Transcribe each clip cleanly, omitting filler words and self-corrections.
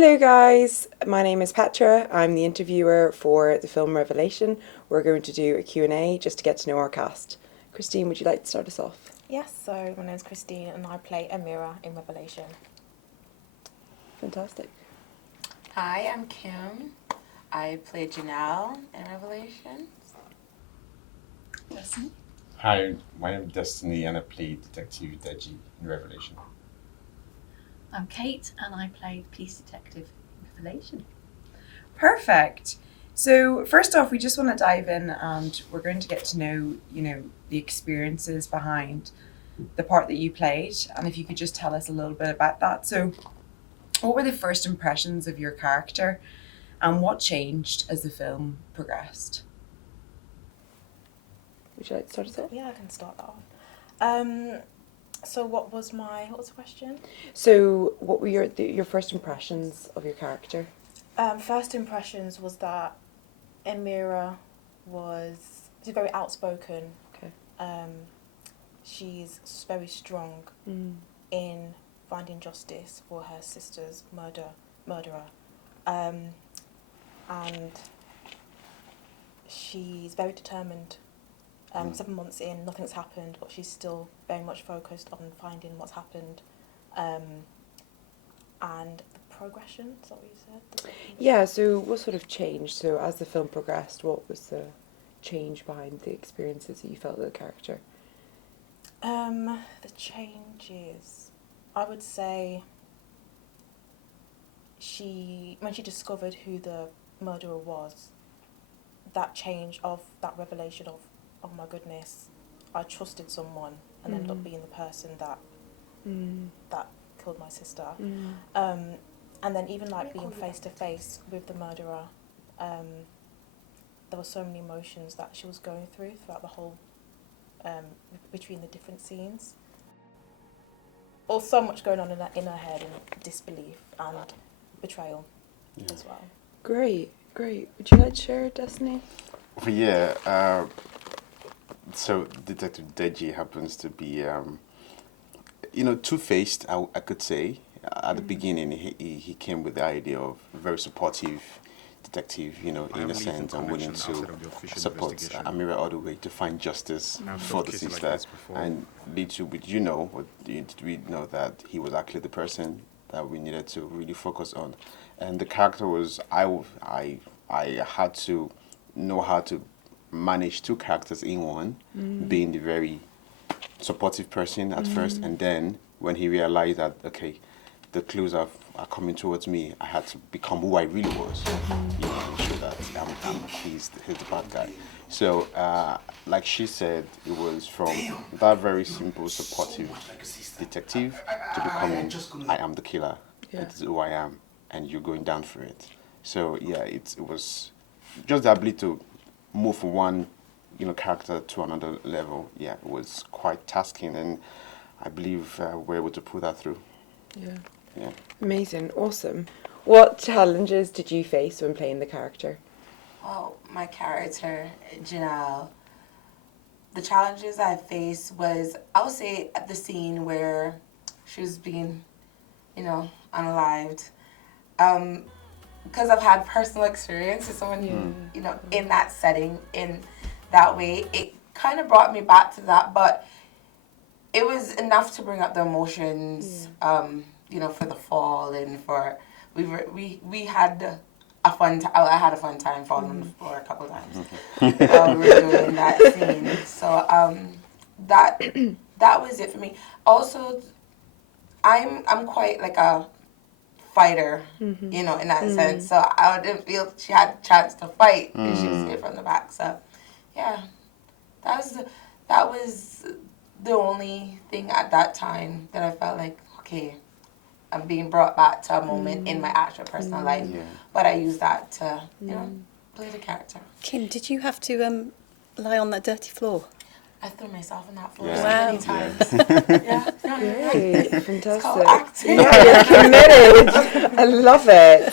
Hello guys, my name is Petra. I'm the interviewer for the film Revelation. We're going to do a Q&A just to get to know our cast. Christine, would you like to start us off? Yes, so my name's Christine and I play Amira in Revelation. Fantastic. Hi, I'm Kim. I play Janelle in Revelation. Destiny. Hi, my name is Destiny and I play Detective Deji in Revelation. I'm Kate and I play police detective in Revelation. Perfect. So first off, we just want to dive in and we're going to get to know, the experiences behind the part that you played. And if you could just tell us a little bit about that. So what were the first impressions of your character and what changed as the film progressed? Would you like to start us off? Yeah, I can start that off. So what was the question? So what were your first impressions of your character? First impressions was that Amira she's very outspoken. Okay. She's very strong in finding justice for her sister's murderer. And she's very determined. 7 months in, nothing's happened, but she's still very much focused on finding what's happened. And the progression, is that what you said? Yeah, so what sort of changed? So as the film progressed, what was the change behind the experiences that you felt with the character? The changes, I would say when she discovered who the murderer was, that change of that revelation of, oh my goodness, I trusted someone and ended up being the person that killed my sister. And then even like being face to face with the murderer, there were so many emotions that she was going through throughout the whole, between the different scenes. Or so much going on in her head, and disbelief and betrayal as well. Great. Would you like to share, Destiny? Yeah, so Detective Deji happens to be, two-faced, I could say. At the beginning, he came with the idea of a very supportive detective, innocent and willing to support Amira all the way to find justice for the sister. And little did you know, or did we know that he was actually the person that we needed to really focus on. And the character was, I had to know how to manage two characters in one, being the very supportive person at first, and then when he realized that, okay, the clues are coming towards me, I had to become who I really was. Show that he's the bad guy. So, like she said, it was from that very simple, supportive detective to becoming, I am the killer. Yeah. It's who I am, and you're going down for it. So, yeah, it was just the ability to move from one, character to another level. Yeah, it was quite tasking, and I believe we're able to pull that through. Yeah. Amazing, awesome. What challenges did you face when playing the character? Well, my character, Janelle, the challenges I faced was, I would say, at the scene where she was being, unalived. Because I've had personal experience with someone, in that setting, in that way, it kind of brought me back to that, but it was enough to bring up the emotions, for the fall, and we had a fun time. I had a fun time falling on the floor a couple of times while we were doing that scene. So that was it for me. Also, I'm quite like a fighter, in that sense. So I didn't feel she had a chance to fight because she was hit from the back. So, yeah, that was the only thing at that time that I felt like, okay, I'm being brought back to a moment in my actual personal life. Yeah. But I use that to, play the character. Kim, did you have to lie on that dirty floor? I threw myself on that floor Yeah. so Wow. many times. Yeah. No, you're right. Great, It's fantastic. called acting. Yeah, you're committed. I love it.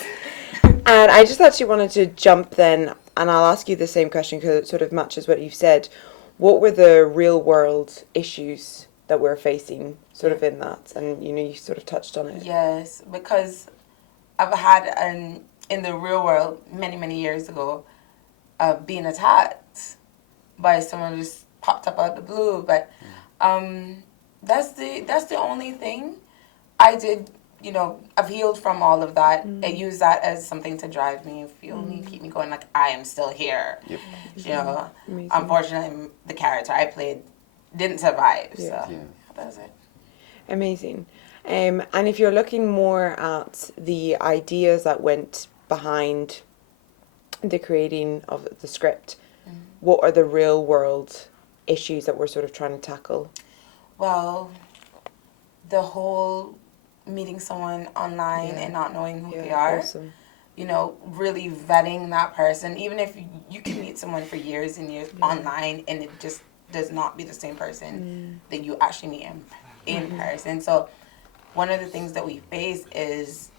And I just actually wanted to jump then, and I'll ask you the same question because it sort of matches what you've said. What were the real world issues that we're facing sort of in that? And, you sort of touched on it. Yes, because I've had in the real world many years ago being attacked by someone who just popped up out of the blue. But that's the only thing I did. You know, I've healed from all of that. I use that as something to drive me, fuel me, keep me going. Like, I am still here. Yep. You know, Amazing. unfortunately, the character I played didn't survive. Yeah. So that was it. Amazing. And if you're looking more at the ideas that went behind the creating of the script, what are the real world issues that we're sort of trying to tackle? Well, the whole meeting someone online and not knowing who they are. Awesome. You know, really vetting that person. Even if you can meet someone for years and years online and it just does not be the same person that you actually meet in person. So one of the things that we face is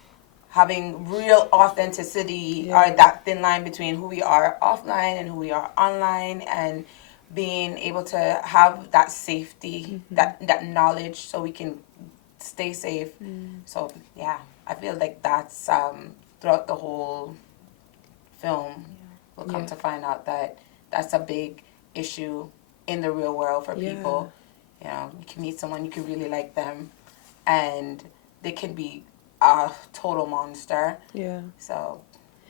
having real authenticity or that thin line between who we are offline and who we are online, and being able to have that safety, that knowledge, so we can stay safe. So yeah, I feel like that's throughout the whole film we'll come to find out that that's a big issue in the real world for people. You know, you can meet someone, you can really like them, and they can be a total monster. Yeah. So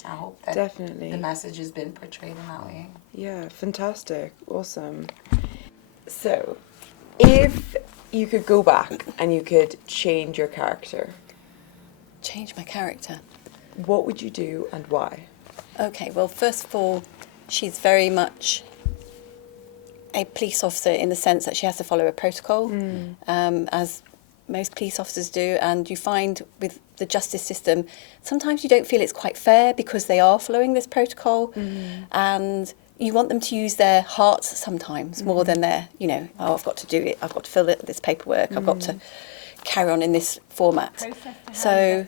I hope that Definitely. the message has been portrayed in that way. Yeah, fantastic. Awesome. So, if you could go back and you could change your character, Change my character. what would you do and why? Okay, well, first of all, she's very much a police officer in the sense that she has to follow a protocol, as most police officers do. And you find with the justice system, sometimes you don't feel it's quite fair because they are following this protocol, and you want them to use their hearts sometimes more than their, you know, oh, I've got to do it, I've got to fill this paperwork, I've got to carry on in this format. So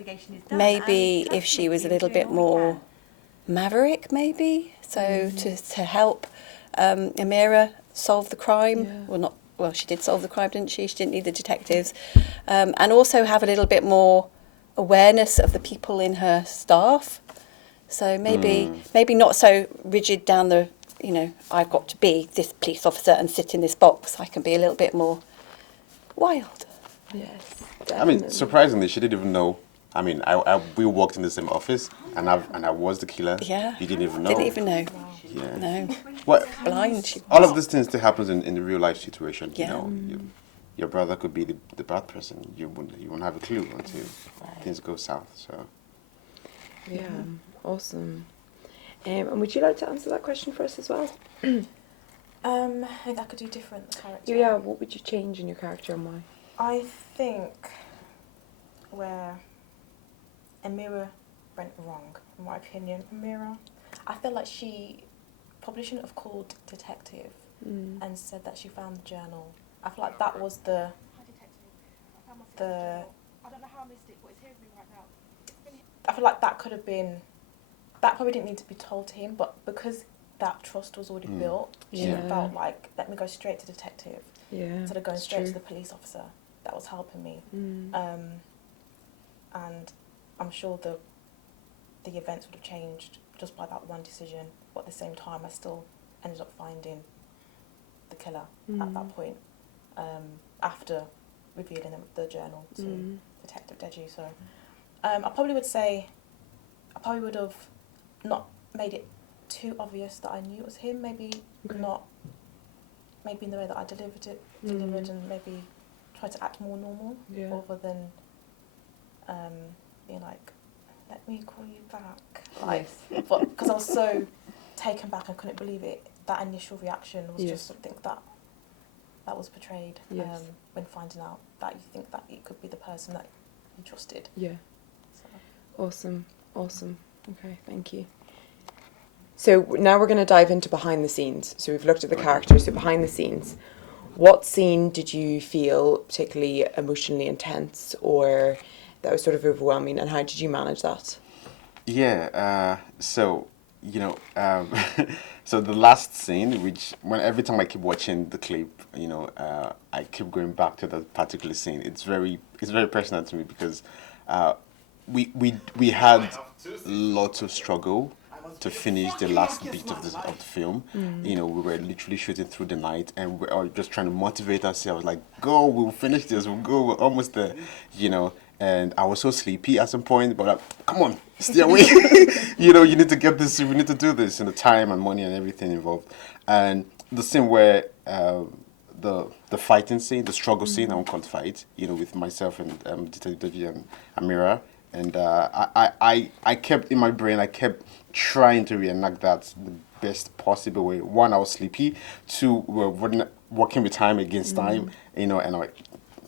maybe if she was a little bit more maverick, maybe, so to help Amira solve the crime. Well, she did solve the crime, didn't she? She didn't need the detectives. And also have a little bit more awareness of the people in her staff. So maybe not so rigid down the, you know, I've got to be this police officer and sit in this box. I can be a little bit more wild. Yes. I mean, surprisingly, she didn't even know. I mean, we worked in the same office, and I was the killer. Yeah. You didn't even know. Didn't even know. Yeah. No. What? Blind. She All was. of these things still happens in the real life situation. Yeah. You know, your brother could be the bad person. You won't have a clue until things go south. So. Yeah, awesome. And would you like to answer that question for us as well? I think I could do different character. Yeah, what would you change in your character and why? I think where Amira went wrong, in my opinion, I feel like she probably shouldn't have called detective and said that she found the journal. I feel like that was the I don't know how I missed it, but it's here with me right now. I feel like that could have been, that probably didn't need to be told to him, but because that trust was already built, she felt like, let me go straight to detective instead of going straight to the police officer. That was helping me. And I'm sure the events would have changed just by that one decision, but at the same time I still ended up finding the killer at that point, after revealing the journal to Detective Deji. So I probably would say I probably would have not made it too obvious that I knew it was him, maybe not, maybe in the way that I delivered and maybe try to act more normal rather than being like, let me call you back. Like, but because I was so taken back, I couldn't believe it. That initial reaction was just something that was portrayed when finding out that you think that it could be the person that you trusted. Yeah. So. Awesome. Okay, thank you. So now we're going to dive into behind the scenes. So we've looked at the characters, so behind the scenes. What scene did you feel particularly emotionally intense or that was sort of overwhelming, and how did you manage that? Yeah, so, you know, so the last scene, which every time I keep watching the clip, you know, I keep going back to that particular scene. It's very personal to me because we had lots of struggle to finish the last bit of the film. You know, we were literally shooting through the night, and we're all just trying to motivate ourselves, like, go, we'll finish this, we'll go, we're almost there, you know. And I was so sleepy at some point, but like, come on, stay awake. You know, you need to get this, we need to do this, and the time and money and everything involved. And the scene where the fighting scene, the struggle scene, I won't call it fight, you know, with myself and Detective and Amira. And I kept, in my brain, I kept trying to reenact that the best possible way. One, I was sleepy. Two, we're working with time against time, you know, and I'm like,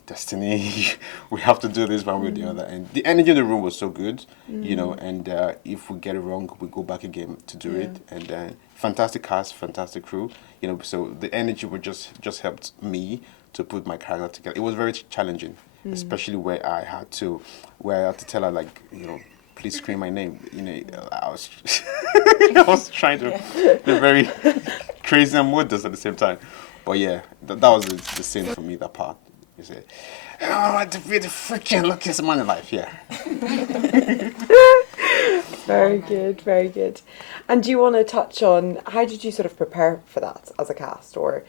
destiny, we have to do this one way or the other. And the energy in the room was so good, you know, and if we get it wrong, we go back again to do it. And fantastic cast, fantastic crew, you know, so the energy would just helped me to put my character together. It was very challenging, especially where I had to tell her, like, you know, please scream my name. You know, I was I was trying to be very crazy and modest at the same time. But yeah, that was the scene for me, that part. You say, oh, to be the freaking luckiest man in life, yeah. Very good, very good. And do you want to touch on, how did you sort of prepare for that as a cast? Or,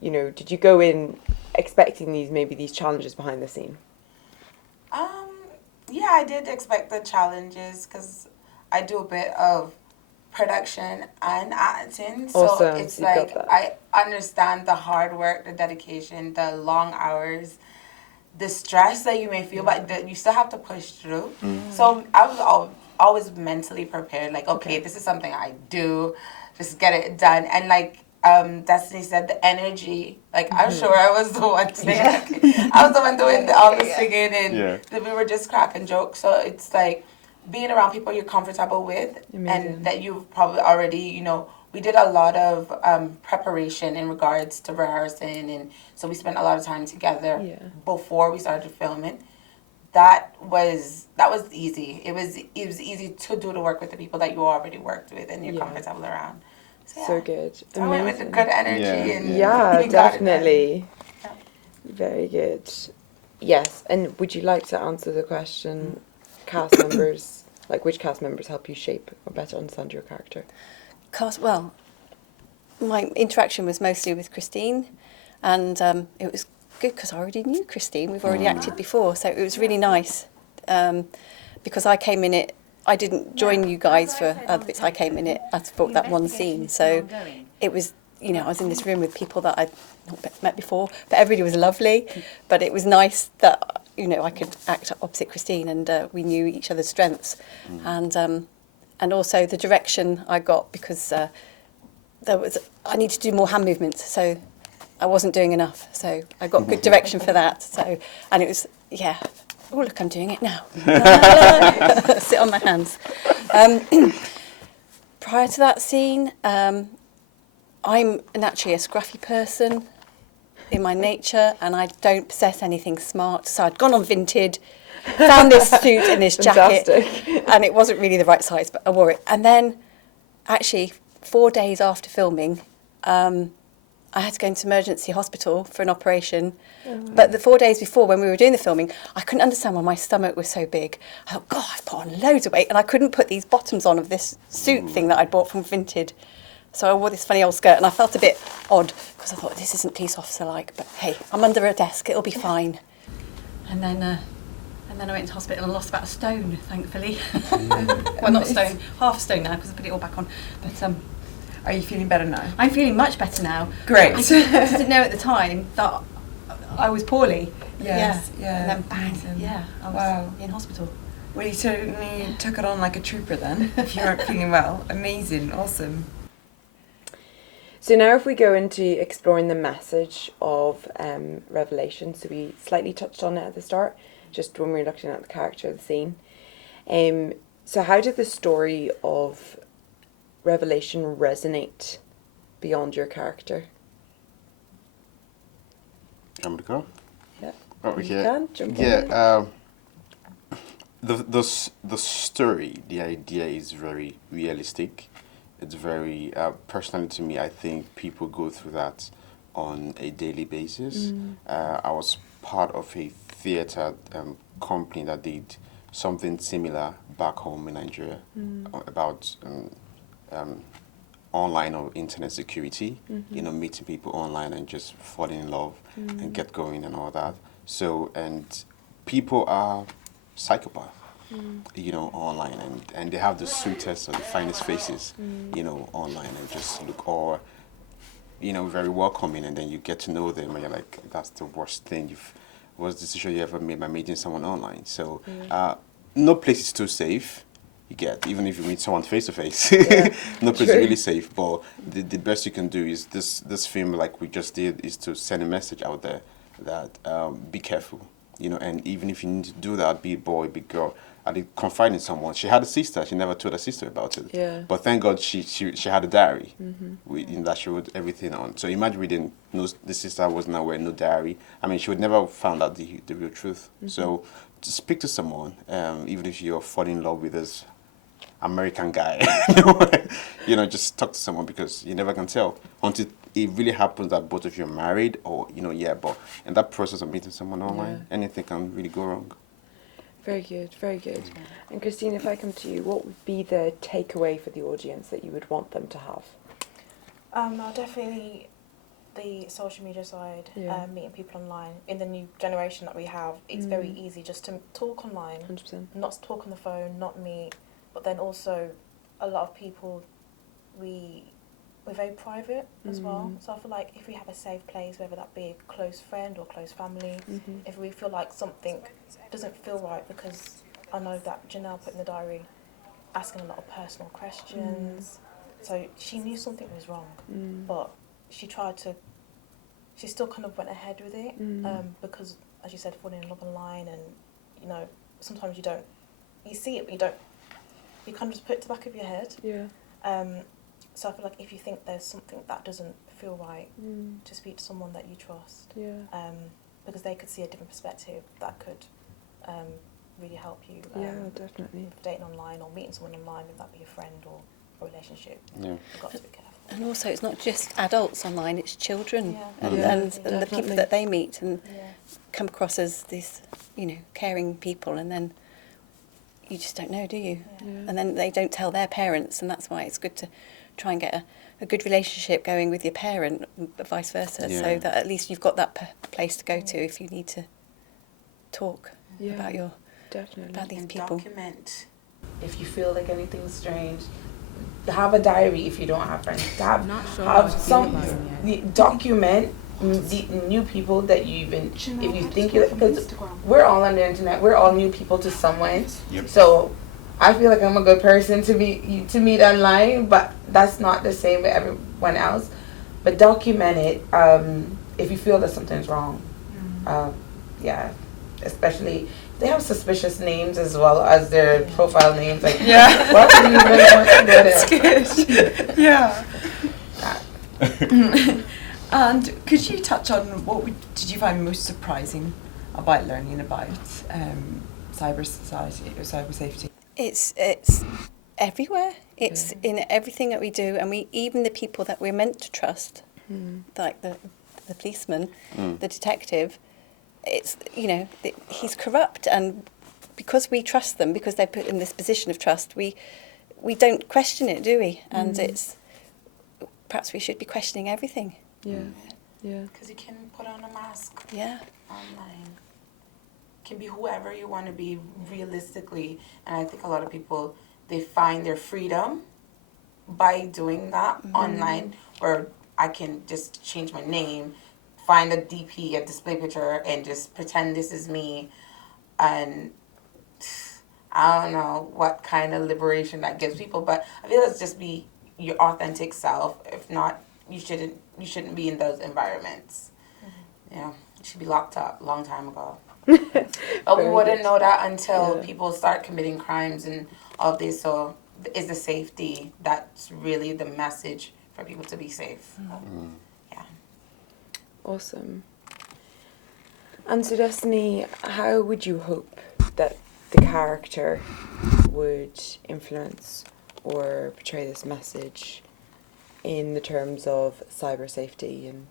you know, did you go in expecting these challenges behind the scene? Yeah, I did expect the challenges because I do a bit of production and acting. So Awesome. it's You got like that. I understand the hard work, the dedication, the long hours, the stress that you may feel, but that you still have to push through. So I was always mentally prepared, like, okay, this is something I do, just get it done. And like Destiny said, the energy, like, I'm sure I was the one singing. I was the one doing all the singing, and we were just cracking jokes. So it's like being around people you're comfortable with. Amazing. And that you've probably already, you know, we did a lot of preparation in regards to rehearsing, and so we spent a lot of time together before we started filming. That was easy. It was easy to do the work with the people that you already worked with and you're comfortable around. So good. So I went with the good energy and we got definitely. it done. Very good. Yes, and would you like to answer the question, cast members, like which cast members help you shape or better understand your character? Well, my interaction was mostly with Christine, and it was good because I already knew Christine. We've already acted before, so it was really nice because I came in it. I didn't join you guys for other bits. I came in it for that one scene, so it was, you know, I was in this room with people that I'd not met before, but everybody was lovely. But it was nice that, you know, I could act opposite Christine, and we knew each other's strengths, and also the direction I got, because I needed to do more hand movements, so I wasn't doing enough. So I got good direction for that. So, and it was, oh, look, I'm doing it now. Sit on my hands. Prior to that scene, I'm naturally a scruffy person in my nature, and I don't possess anything smart. So I'd gone on Vinted, found this suit and this jacket, and it wasn't really the right size, but I wore it. And then, actually, 4 days after filming, I had to go into emergency hospital for an operation. But the 4 days before, when we were doing the filming, I couldn't understand why my stomach was so big. I thought, God, I've put on loads of weight, and I couldn't put these bottoms on of this suit thing that I'd bought from Vinted. So I wore this funny old skirt, and I felt a bit odd, because I thought, this isn't police officer-like, but hey, I'm under a desk, it'll be fine. And then I went into hospital and lost about a stone, thankfully. Well, not a stone, half a stone now, because I put it all back on. But are you feeling better now? I'm feeling much better now. Great. I didn't know at the time that I was poorly. Yes, And then bang, amazing. I was in hospital. Well, you certainly took it on like a trooper then, if you weren't feeling well. Amazing, awesome. So now if we go into exploring the message of Revelation, so we slightly touched on it at the start, just when we were looking at the character of the scene. So how did the story of Revelation resonate beyond your character? Want me to go? Yeah. Oh, You can jump in. Yeah. The story, the idea is very realistic. It's very personally to me. I think people go through that on a daily basis. I was part of a theatre company that did something similar back home in Nigeria about online or internet security, meeting people online and just falling in love and get going and all that. So, and people are psychopaths, online, and they have the sweetest or the finest faces, online, and just look all, very welcoming, and then you get to know them and you're like, that's the worst decision you ever made by meeting someone online. So, no place is too safe. You get, even if you meet someone face to face, no place is really safe. But the best you can do is this film, like we just did, is to send a message out there that be careful, and even if you need to do that, be a boy, be a girl. I did confide in someone. She had a sister. She never told her sister about it. Yeah. But thank God she had a diary that she wrote everything on. So imagine we didn't know, the sister wasn't aware, no diary. I mean, she would never have found out the real truth. So to speak to someone, even if you're falling in love with this American guy, just talk to someone, because you never can tell until it really happens that both of you are married, or but in that process of meeting someone online, anything can really go wrong. Very good, very good. And Christine, if I come to you, what would be the takeaway for the audience that you would want them to have? Definitely the social media side, meeting people online. In the new generation that we have, it's very easy just to talk online, 100%. not talk on the phone, not meet. But then also, a lot of people, we're very private as well. So I feel like if we have a safe place, whether that be a close friend or close family, if we feel like something doesn't feel right, because I know that Janelle put in the diary asking a lot of personal questions. So she knew something was wrong, but she still kind of went ahead with it, because, as you said, falling in love online, and, sometimes you see it, but you kind of just put it to the back of your head. Yeah. So I feel like if you think there's something that doesn't feel right, to speak to someone that you trust, because they could see a different perspective that could really help you. Definitely. With dating online or meeting someone online, whether that be a friend or a relationship. Yeah. You've got to be careful. And also, it's not just adults online; it's children Yeah. and the people that they meet and come across as these, caring people, and then you just don't know, do you? Yeah. And then they don't tell their parents, and that's why it's good to try and get a good relationship going with your parent, but vice versa, so that at least you've got that place to go to if you need to talk about about these people. Document if you feel like anything's strange. Have a diary if you don't have friends. Document the new people that you even, if you think you, because we're all on the internet, we're all new people to someone. Yep. So I feel like I'm a good person to meet online, but that's not the same with everyone else. But document it if you feel that something's wrong. Especially they have suspicious names as well as their profile names. Like, what do you really want to go there? That's good. Yeah. And could you touch on what did you find most surprising about learning about cyber society or cyber safety? It's everywhere. It's in everything that we do, and even the people that we're meant to trust, like the policeman, the detective. It's he's corrupt, and because we trust them, because they're put in this position of trust, we don't question it, do we? And perhaps we should be questioning everything. Because you can put on a mask. Online. Can be whoever you want to be realistically, and I think a lot of people, they find their freedom by doing that online, where I can just change my name, find a DP, a display picture, and just pretend this is me, and I don't know what kind of liberation that gives people, but I feel it's just be your authentic self. If not, you shouldn't be in those environments. You should be locked up a long time ago. But we wouldn't know that until people start committing crimes and all of this. So is the safety that's really the message for people to be safe. Awesome. And so, Destiny, how would you hope that the character would influence or portray this message in the terms of cyber safety and...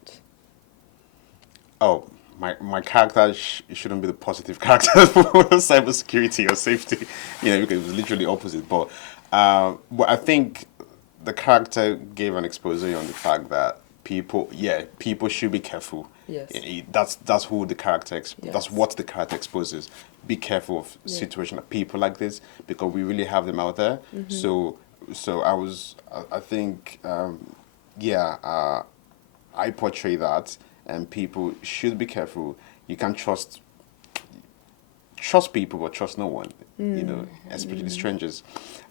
my character shouldn't be the positive character for cybersecurity or safety, because it was literally opposite. But I think the character gave an expose on the fact that people should be careful. Yes. That's who the character Yes. that's what the character exposes. Be careful of situations like people like this, because we really have them out there. So I think I portray that, and people should be careful. You can't trust people, but trust no one. Especially strangers.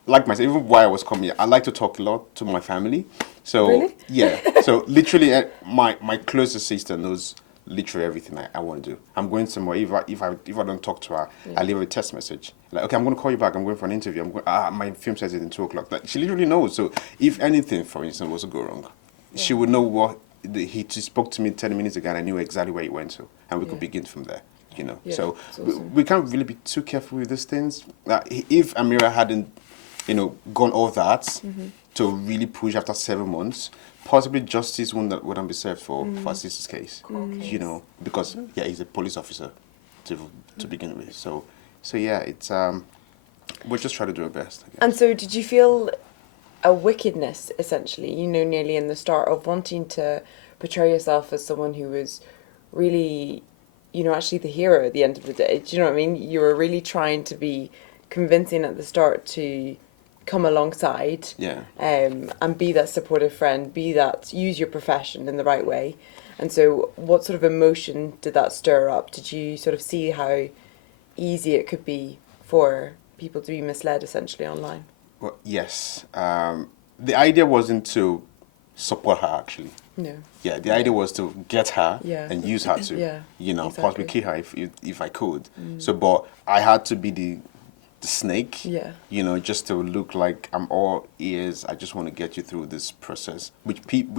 Like myself, even while I was coming here, I like to talk a lot to my family. So Really? yeah, so literally, my closest sister knows literally everything I want to do. I'm going somewhere. If I don't talk to her, I leave her a text message. Like, okay, I'm going to call you back. I'm going for an interview. My film says it in 2:00. Like, she literally knows. So if anything, for instance, was to go wrong, she would know what he spoke to me 10 minutes ago, and I knew exactly where he went to, and we could begin from there. Yeah, So that's awesome. we can't really be too careful with these things. If Amira hadn't, gone all that to really push after 7 months, possibly justice wouldn't be served for our sister's case. Because he's a police officer to begin with. So yeah, it's we'll just try to do our best, I guess. And so did you feel a wickedness, essentially, nearly in the start, of wanting to portray yourself as someone who was really, actually the hero at the end of the day? Do you know what I mean? You were really trying to be convincing at the start to come alongside and be that supportive friend, use your profession in the right way. And so what sort of emotion did that stir up? Did you sort of see how easy it could be for people to be misled, essentially, online? Well, yes. The idea wasn't to support her, actually. No. Yeah, the idea was to get her and use her to, possibly kill her if I could. So, but I had to be the snake, just to look like I'm all ears. I just want to get you through this process, which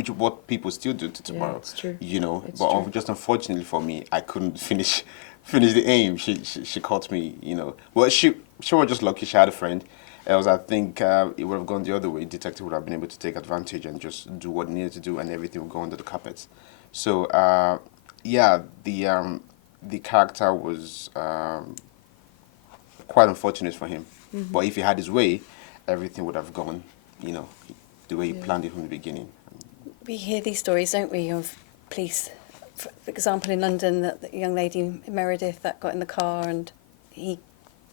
what people still do to tomorrow. Yeah, it's true. It's true. Just unfortunately for me, I couldn't finish the aim. She caught me. Well, she was just lucky. She had a friend. Else, I think it would have gone the other way. Detective would have been able to take advantage and just do what he needed to do, and everything would go under the carpet. So, the character was quite unfortunate for him. But if he had his way, everything would have gone, the way he planned it from the beginning. We hear these stories, don't we, of police, for example, in London, that young lady, Meredith, that got in the car and he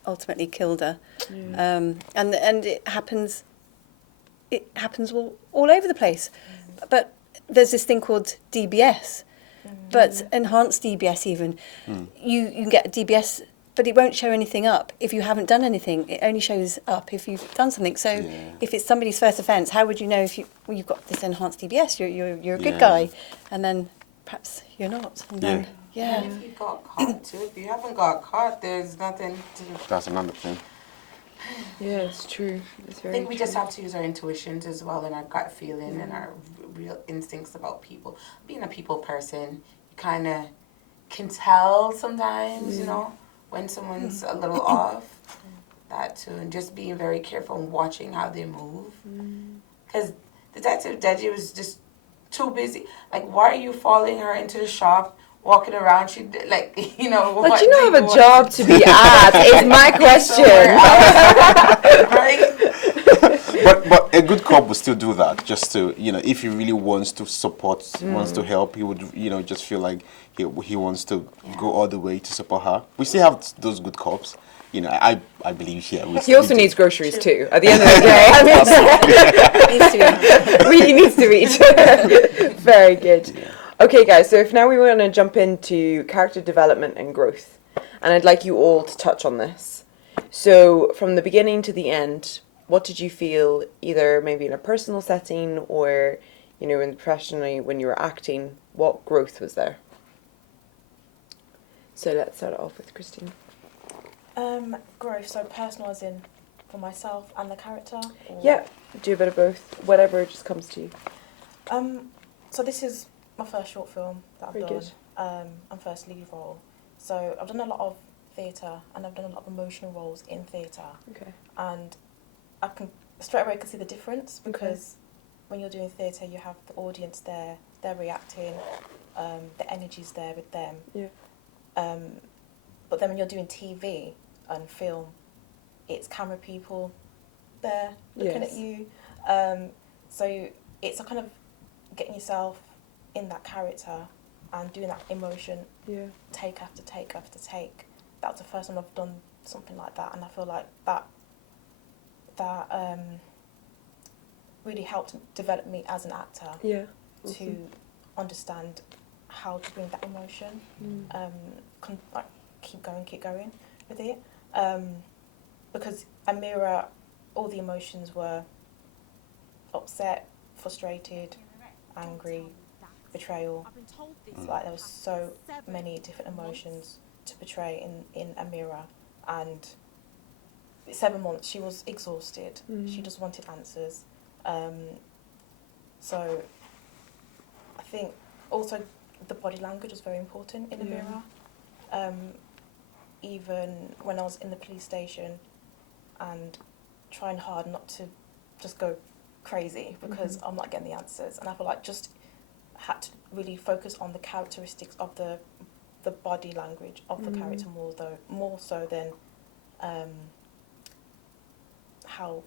ultimately killed her. And it happens all over the place. But there's this thing called DBS, but enhanced DBS even. You can get a DBS, but it won't show anything up if you haven't done anything. It only shows up if you've done something. So if it's somebody's first offence, how would you know if you've got this enhanced DBS? You're a good guy, and then perhaps you're not. And then, And if you got caught too, if you haven't got caught, there's nothing to. That's another thing. Yeah, it's true. It's very I think we just have to use our intuitions as well, and our gut feeling and our real instincts about people. Being a people person, you kind of can tell sometimes, when someone's a little off. That too, and just being very careful and watching how they move. Because Detective Deji was just too busy. Like, why are you following her into the shop? Walking around, she like, But you don't have a job to be at, is my question. Right? But a good cop would still do that, just to, if he really wants to support, wants to help, he would, just feel like he wants to go all the way to support her. We still have those good cops. I believe He also needs groceries too. At the end of the day, he needs to eat. Very good. Okay, guys. So if now we want to jump into character development and growth, and I'd like you all to touch on this. So from the beginning to the end, what did you feel, either maybe in a personal setting or, in professionally when you were acting? What growth was there? So let's start it off with Christine. Growth, so personal as in for myself and the character? Or? Yeah, do a bit of both, whatever just comes to you. So this is my first short film that I've Very done, good. and first lead role. So I've done a lot of theatre, and I've done a lot of emotional roles in theatre. Okay. And I can straight away see the difference, because when you're doing theatre, you have the audience there, they're reacting, the energy's there with them. Yeah. But then when you're doing TV and film, it's camera people there looking Yes. at you. So it's a kind of getting yourself in that character and doing that emotion take after take after take. That was the first time I've done something like that, and I feel like that really helped develop me as an actor. Yeah. To understand how to bring that emotion, keep going with it. Because Amira, all the emotions were upset, frustrated, angry, betrayal. It's like there was so many different emotions to portray in Amira, and 7 months she was exhausted. She just wanted answers. So I think also the body language was very important in Amira. Even when I was in the police station and trying hard not to just go crazy because I'm not getting the answers, and I feel like just had to really focus on the characteristics of the body language of the character more so than how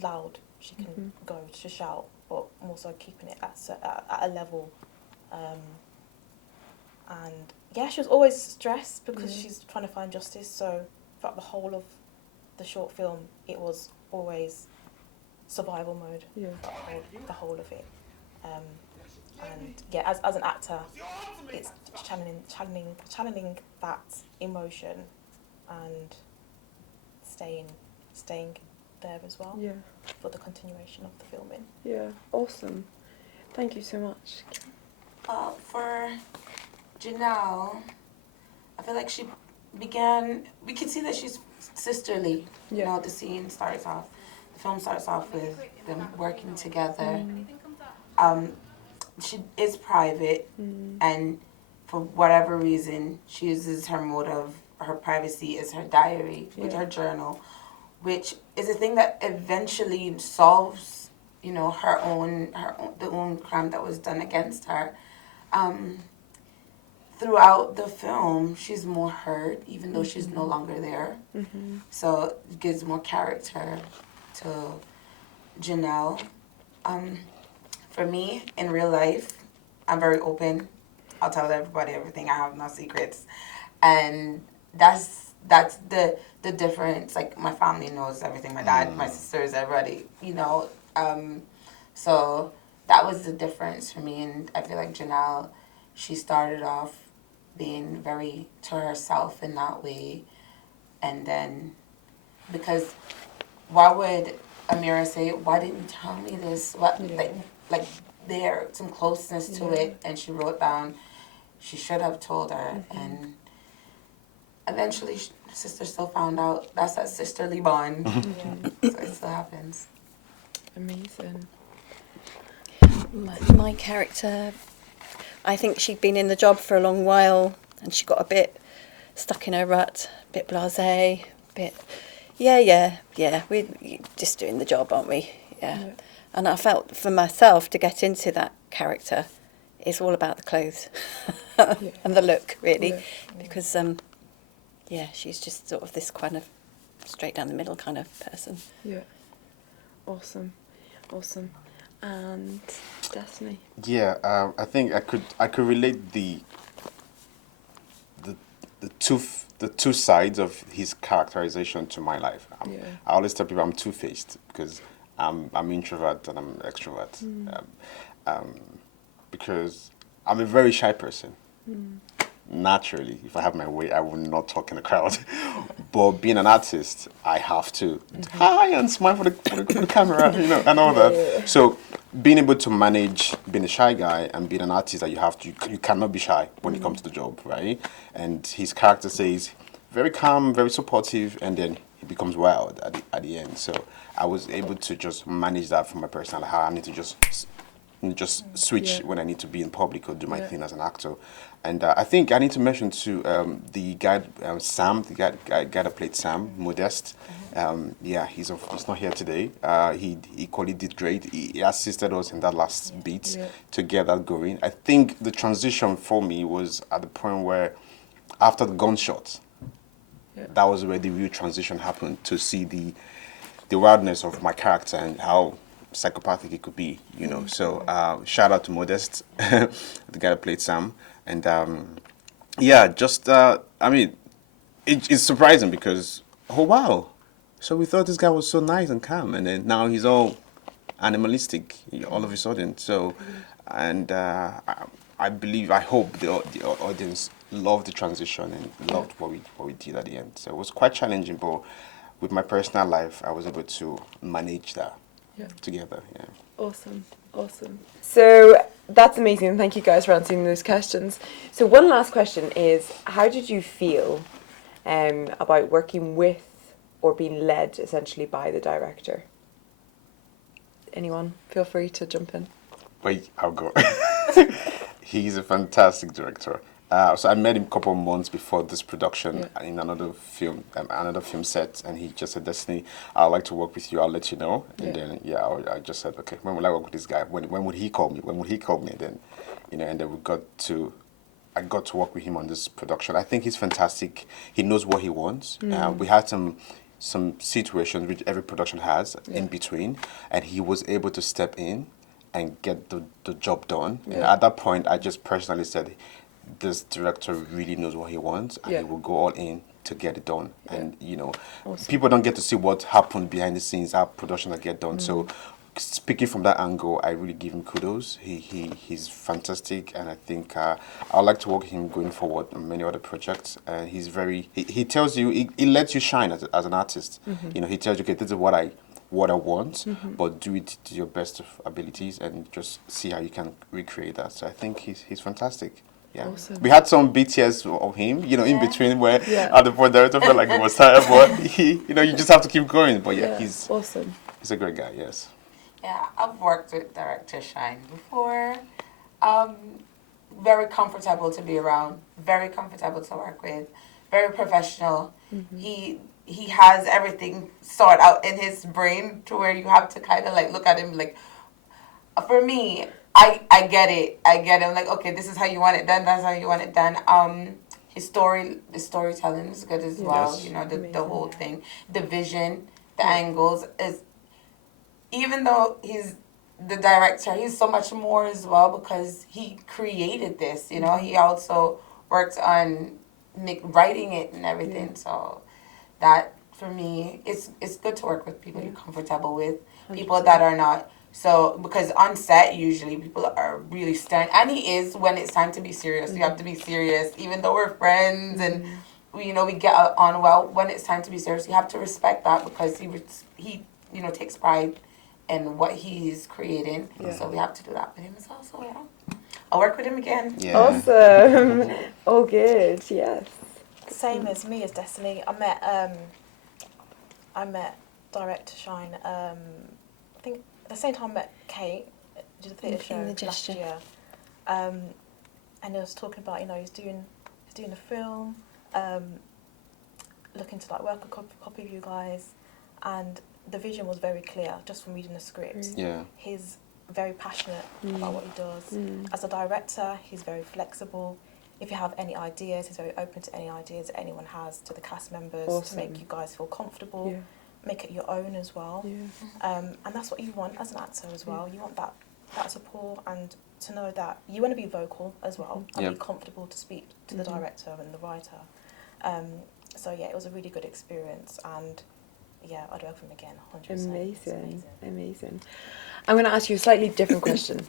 loud she can go to shout, but more so keeping it at a level. And yeah, she was always stressed because she's trying to find justice. So throughout the whole of the short film, it was always survival mode. The whole of it. And yeah, as an actor, it's channeling that emotion and staying there as well for the continuation of the filming. Yeah, awesome. Thank you so much. For Janelle, I feel like we can see that she's sisterly. You know, the film starts off with them working together. She is private, and for whatever reason, she uses her privacy as her diary, with her journal, which is a thing that eventually solves, the own crime that was done against her. Throughout the film, she's more hurt, even though she's no longer there. So it gives more character to Janelle. For me, in real life, I'm very open. I'll tell everybody everything. I have no secrets. And that's the difference. Like, my family knows everything. My dad, my sisters, everybody, So that was the difference for me. And I feel like Janelle, she started off being very to herself in that way. And then, because why would Amira say, why didn't you tell me this? Like there, some closeness to it. And she wrote down, she should have told her. And eventually, sister still found out. That's that sisterly bond. So it still happens. Amazing. My character, I think she'd been in the job for a long while and she got a bit stuck in her rut, a bit blasé, we're just doing the job, aren't we? Yeah. And I felt for myself to get into that character, it's all about the clothes and the look, really, because she's just sort of this kind of straight down the middle kind of person. Yeah. Awesome. And Destiny. Yeah, I think I could relate the two sides of his characterization to my life. I always tell people I'm two-faced because I'm introvert and I'm extrovert. Because I'm a very shy person. Naturally, if I have my way, I will not talk in a crowd. But being an artist, I have to hi and smile for the camera, and all that. So being able to manage being a shy guy and being an artist, that you cannot be shy when you come to the job, right? And his character says very calm, very supportive, and then he becomes wild at the end. So I was able to just manage that for my personal. How I need to just switch when I need to be in public or do my thing as an actor. And I think I need to mention too the guy Sam, the guy that played Sam, Modeste. He's not here today. He equally did great. He assisted us in that last beat to get that going. I think the transition for me was at the point where, after the gunshot, that was where the real transition happened, to see the wildness of my character and how psychopathic it could be, you know. So shout out to Modest, the guy that played Sam. And it's surprising because, oh wow, so we thought this guy was so nice and calm, and then now he's all animalistic all of a sudden. So, and I hope the audience loved the transition and loved what we did at the end. So it was quite challenging, but with my personal life, I was able to manage that together. Yeah. Awesome. So that's amazing. Thank you guys for answering those questions. So one last question is, how did you feel about working with or being led essentially by the director? Anyone? Feel free to jump in. Wait, I'll go. He's a fantastic director. So I met him a couple of months before this production in another film set, and he just said, "Destiny, I'd like to work with you. I'll let you know." And then I just said, "Okay, when will I work with this guy? When would he call me? When would he call me?" And then, and then I got to work with him on this production. I think he's fantastic. He knows what he wants. We had some situations which every production has in between, and he was able to step in and get the job done. And at that point, I just personally said, this director really knows what he wants, and he will go all in to get it done. And people don't get to see what happened behind the scenes, how productions get done. So speaking from that angle, I really give him kudos. He's fantastic, and I think I'd like to work with him going forward on many other projects. And he's very he tells you, he lets you shine as an artist. He tells you, okay, this is what I want, but do it to your best of abilities and just see how you can recreate that. So I think he's fantastic. Yeah. Awesome. We had some BTS of him, in between, where at the point director felt like he was tired, but you just have to keep going. But he's awesome. He's a great guy. Yes. Yeah, I've worked with director Shine before. Very comfortable to be around. Very comfortable to work with. Very professional. He has everything sorted out in his brain to where you have to kind of look at him like. For me, I get it. I'm like, okay, this is how you want it done. That's how you want it done. The storytelling is good as well. The whole thing, the vision, the angles is. Even though he's the director, he's so much more as well because he created this. He also worked on writing it and everything. Yeah. So that for me, it's good to work with people you're comfortable with, 100%. People that are not. So, because on set, usually people are really stern. And he is when it's time to be serious. You have to be serious. Even though we're friends and, we get on well, when it's time to be serious, you have to respect that because he takes pride in what he's creating. Yeah. So we have to do that with him as well. So, I'll work with him again. Yeah. Awesome. All good, yes. Same as me as Destiny. I met director Shine, I think, at the same time I met Kate, did the theatre show last year, and he was talking about he's doing a film, looking to work a copy of you guys, and the vision was very clear just from reading the script. Yeah, he's very passionate about what he does. As a director, he's very flexible. If you have any ideas, he's very open to any ideas that anyone has to the cast members to make you guys feel comfortable. Yeah. Make it your own as well. Yeah. And that's what you want as an actor as well. You want that support and to know that you want to be vocal as well and be comfortable to speak to the director and the writer. So it was a really good experience and I'd welcome him again, 100%. Amazing. I'm going to ask you a slightly different question.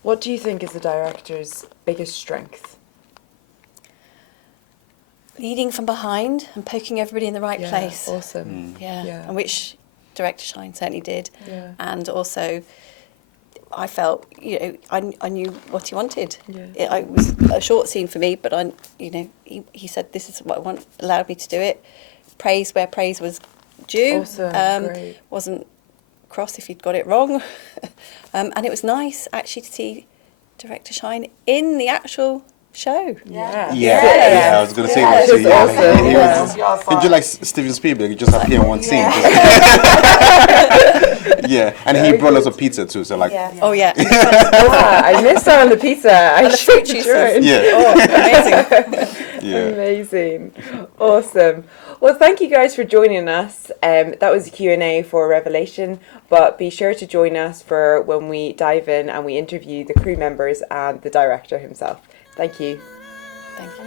What do you think is the director's biggest strength? Leading from behind and poking everybody in the right place. Awesome. Yeah, and which director Shine certainly did. Yeah. And also, I felt, I knew what he wanted. Yeah. It was a short scene for me, but he said, this is what I want, allowed me to do it. Praise where praise was due. Awesome, great. Wasn't cross if he'd got it wrong. And it was nice, actually, to see director Shine in the actual show. Yeah, I was gonna say that too. Yeah. He was Y'all saw and you it. like Steven Spielberg, he just appear in one scene. Yeah. Yeah, and he brought us a pizza too. So like, Yeah. Oh yeah. I missed out on the pizza. I And the should fruit have juices. joined. yeah, Oh, amazing. yeah. Amazing. Awesome. Well, thank you guys for joining us. That was a Q&A for Revelation, but be sure to join us for when we dive in and we interview the crew members and the director himself. Thank you. Thank you.